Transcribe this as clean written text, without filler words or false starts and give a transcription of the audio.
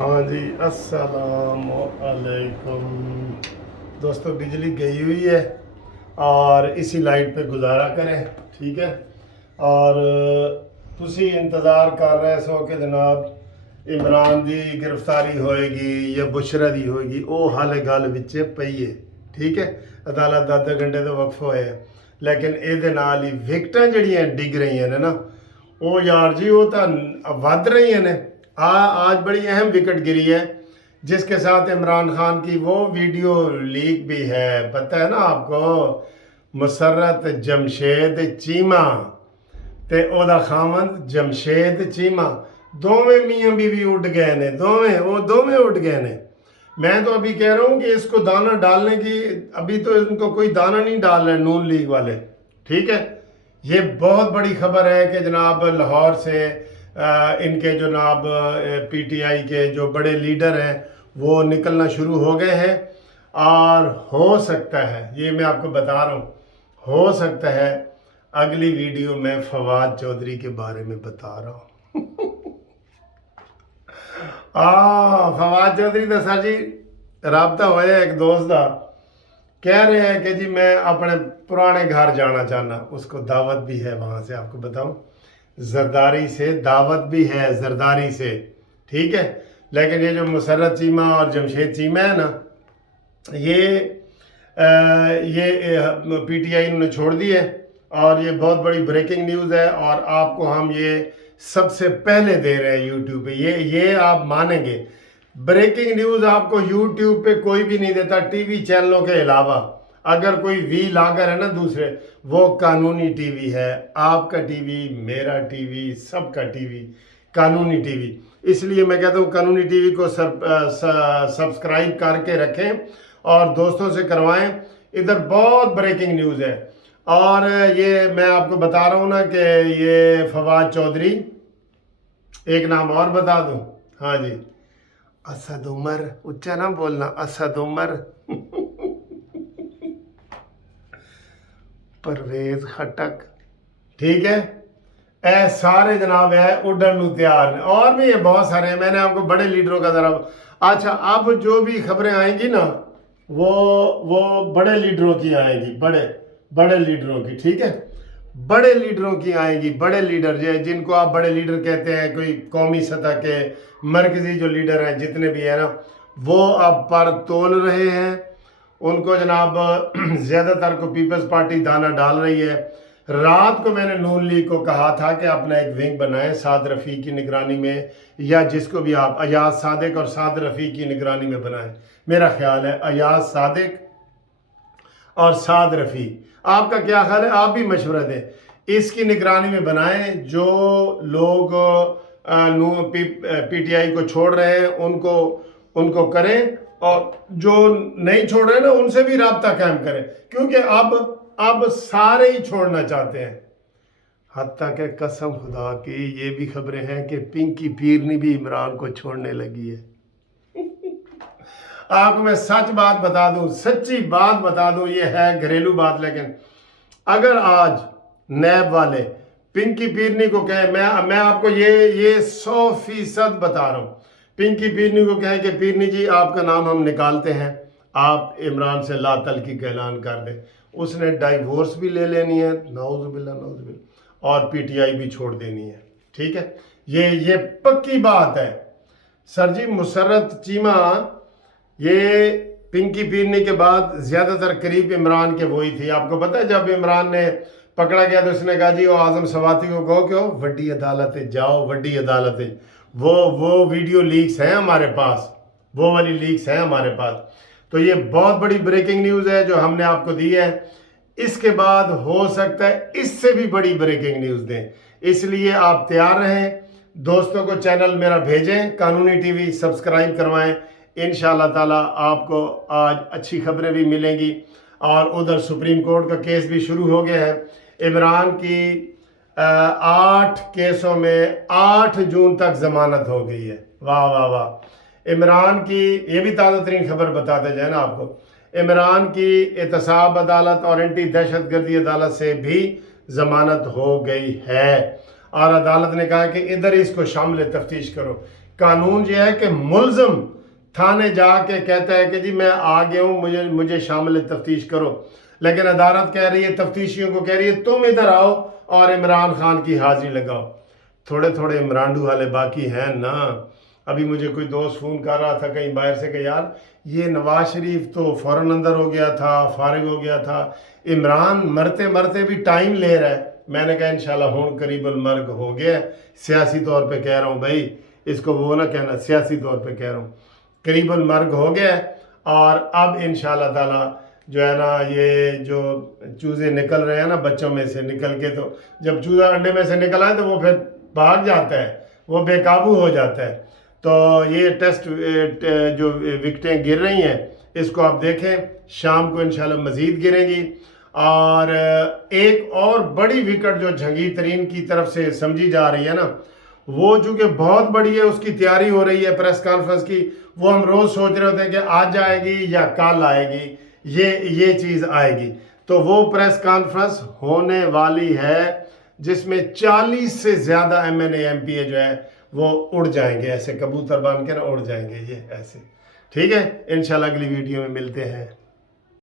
हाँ जी, अस्सलाम वालेकुम दोस्तों। बिजली गई हुई है और इसी लाइट पे गुजारा करें, ठीक है। और तुसी इंतज़ार कर रहे सो कि जनाब इमरान दी गिरफ्तारी होएगी या बुशरा दी होएगी, वो हाले गल विच पई है, ठीक है। अदालत 10 घंटे तो वक्फ होए है, लेकिन ਇਹਦੇ ਨਾਲ ही विकटां ਜਿਹੜੀਆਂ डिग रही ने ना, वो यार जी वो तो वध रही ने। आज बड़ी अहम विकेट गिरी है जिसके साथ इमरान खान की वो वीडियो लीक भी है, पता है ना आपको। मुसर्रत जमशेद चीमा ते ओदा खामंद जमशेद चीमा दोवें मियाँ बीवी उठ गए ने, दोवें उठ गए ने। मैं तो अभी कह रहा हूँ कि इसको दाना डालने की, अभी तो इनको कोई दाना नहीं डाल रहे नून लीग वाले, ठीक है। ये बहुत बड़ी खबर है कि जनाब लाहौर से इनके जनाब पीटीआई के जो बड़े लीडर हैं वो निकलना शुरू हो गए हैं। और हो सकता है, ये मैं आपको बता रहा हूँ, हो सकता है अगली वीडियो में फवाद चौधरी के बारे में बता रहा हूँ। फवाद चौधरी तो सर जी रबता होया एक दोस्त का, कह रहे हैं कि जी मैं अपने पुराने घर जाना चाहना। उसको दावत भी है वहाँ से, आपको बताऊँ, जरदारी से दावत भी है, जरदारी से, ठीक है। लेकिन ये जो मुसर्रत चीमा और जमशेद चीमा है ना, ये पीटीआई इन्होंने छोड़ दी है। और ये बहुत बड़ी ब्रेकिंग न्यूज़ है और आपको हम ये सबसे पहले दे रहे हैं यूट्यूब पे। ये आप मानेंगे, ब्रेकिंग न्यूज़ आपको यूट्यूब पे कोई भी नहीं देता, टीवी चैनलों के अलावा। अगर कोई वी लागर है ना दूसरे, वो कानूनी टीवी है। आपका टीवी, मेरा टीवी, सबका टीवी कानूनी टीवी। इसलिए मैं कहता हूँ कानूनी टीवी को सब्सक्राइब करके रखें और दोस्तों से करवाएं। इधर बहुत ब्रेकिंग न्यूज़ है। और ये मैं आपको बता रहा हूँ ना कि ये फवाद चौधरी, एक नाम और बता दूँ, हाँ जी, असद उमर, उच्चा ना बोलना, असद उमर, परवेज खटक, ठीक है। ए सारे जनाब है उड़न तैयार ने, और भी है बहुत सारे हैं। मैंने आपको बड़े लीडरों का जरा, अच्छा अब जो भी खबरें आएंगी ना वो बड़े लीडरों की आएंगी, बड़े लीडरों की, ठीक है। बड़े लीडरों की आएंगी, बड़े लीडर जो जिनको आप बड़े लीडर कहते हैं, कोई कौमी सतह के मरकजी जो लीडर हैं जितने भी हैं ना, वो अब पर तोल रहे हैं उनको जनाब। ज़्यादातर को पीपल्स पार्टी दाना डाल रही है। रात को मैंने नून लीग को कहा था कि अपना एक विंग बनाएं साद रफ़ी की निगरानी में, या जिसको भी आप अयाज सादिक और साद रफ़ी की निगरानी में बनाएं। मेरा ख्याल है अयाज सादिक और साद रफ़ी, आपका क्या ख्याल है? आप भी मशवरा दें, इसकी निगरानी में बनाएं। जो लोग पीटीआई को छोड़ रहे हैं उनको करें, और जो नहीं छोड़ रहे हैं ना उनसे भी राब्ता कायम करें, क्योंकि अब सारे ही छोड़ना चाहते हैं। हत्ता के कसम खुदा की ये भी खबरें हैं कि पिंकी पीरनी भी इमरान को छोड़ने लगी है। आपको मैं सच बात बता दूं, सच्ची बात बता दूं, ये है घरेलू बात, लेकिन अगर आज नैब वाले पिंकी पीरनी को कहें, मैं आपको ये 100% बता रहा हूँ, पिंकी पीरनी को कहें कि पीरनी जी आपका नाम हम निकालते हैं, आप इमरान से लातल्की का ऐलान कर दें, उसने डाइवोर्स भी ले लेनी है, नाउज़ुबिल्लाह, और पीटीआई भी छोड़ देनी है, ठीक है। ये पक्की बात है सर जी। मुसर्रत चीमा ये पिंकी पीरनी के बाद ज़्यादातर करीब इमरान के वही थी। आपको पता है जब इमरान ने पकड़ा गया तो उसने कहा जी वो आज़म सवाती को कहो क्यों वड्डी अदालत जाओ, वड्डी अदालत। वो वीडियो लीक्स हैं हमारे पास, वो वाली लीक्स हैं हमारे पास। तो ये बहुत बड़ी ब्रेकिंग न्यूज़ है जो हमने आपको दी है। इसके बाद हो सकता है इससे भी बड़ी ब्रेकिंग न्यूज़ दें, इसलिए आप तैयार रहें। दोस्तों को चैनल मेरा भेजें, कानूनी टीवी सब्सक्राइब करवाएं। इंशाअल्लाह ताला आपको आज अच्छी खबरें भी मिलेंगी। और उधर सुप्रीम कोर्ट का केस भी शुरू हो गया है। इमरान की 8 केसों में 8 जून तक जमानत हो गई है। वाह वाह वाह। इमरान की ये भी ताज़ा तरीन खबर बताते जाए ना आपको, इमरान की एहतसाब अदालत और एंटी दहशत गर्दी अदालत से भी जमानत हो गई है। और अदालत ने कहा कि इधर इसको शामिल तफ्तीश करो। قانون یہ ہے کہ ملزم تھانے جا کے کہتا ہے کہ جی میں آ گیا ہوں، مجھے شامل تفتیش کرو، لیکن عدالت کہہ رہی ہے، تفتیشیوں کو کہہ رہی ہے تم ادھر آؤ اور عمران خان کی حاضری لگاؤ۔ تھوڑے تھوڑے عمرانڈو والے باقی ہیں نا۔ ابھی مجھے کوئی دوست فون کر رہا تھا کہیں باہر سے کہ یار یہ نواز شریف تو فوراً اندر ہو گیا تھا، فارغ ہو گیا تھا، عمران مرتے مرتے بھی ٹائم لے رہا ہے۔ میں نے کہا انشاءاللہ ہون قریب المرگ ہو گیا، سیاسی طور پہ کہہ رہا ہوں بھائی، اس کو وہ نہ کہنا، سیاسی طور پہ کہہ رہا ہوں، قریب المرگ ہو گیا ہے۔ اور اب انشاءاللہ تعالی جو ہے نا یہ جو چوزے نکل رہے ہیں نا بچوں میں سے نکل کے، تو جب چوزہ انڈے میں سے نکل آئے تو وہ پھر بھاگ جاتا ہے، وہ بے قابو ہو جاتا ہے۔ تو یہ ٹیسٹ جو وکٹیں گر رہی ہیں اس کو آپ دیکھیں، شام کو انشاءاللہ مزید گریں گی۔ اور ایک اور بڑی وکٹ جو جہانگیر ترین کی طرف سے سمجھی جا رہی ہے نا، وہ چونکہ بہت بڑی ہے، اس کی تیاری ہو رہی ہے پریس کانفرنس کی، وہ ہم روز سوچ رہے ہوتے ہیں کہ آج آئے گی یا کل آئے گی، یہ چیز آئے گی۔ تو وہ پریس کانفرنس ہونے والی ہے جس میں 40 سے زیادہ MNA MPA جو ہے وہ اڑ جائیں گے، ایسے کبوتر بن کے نا اڑ جائیں گے یہ ایسے۔ ٹھیک ہے، انشاءاللہ اگلی ویڈیو میں ملتے ہیں۔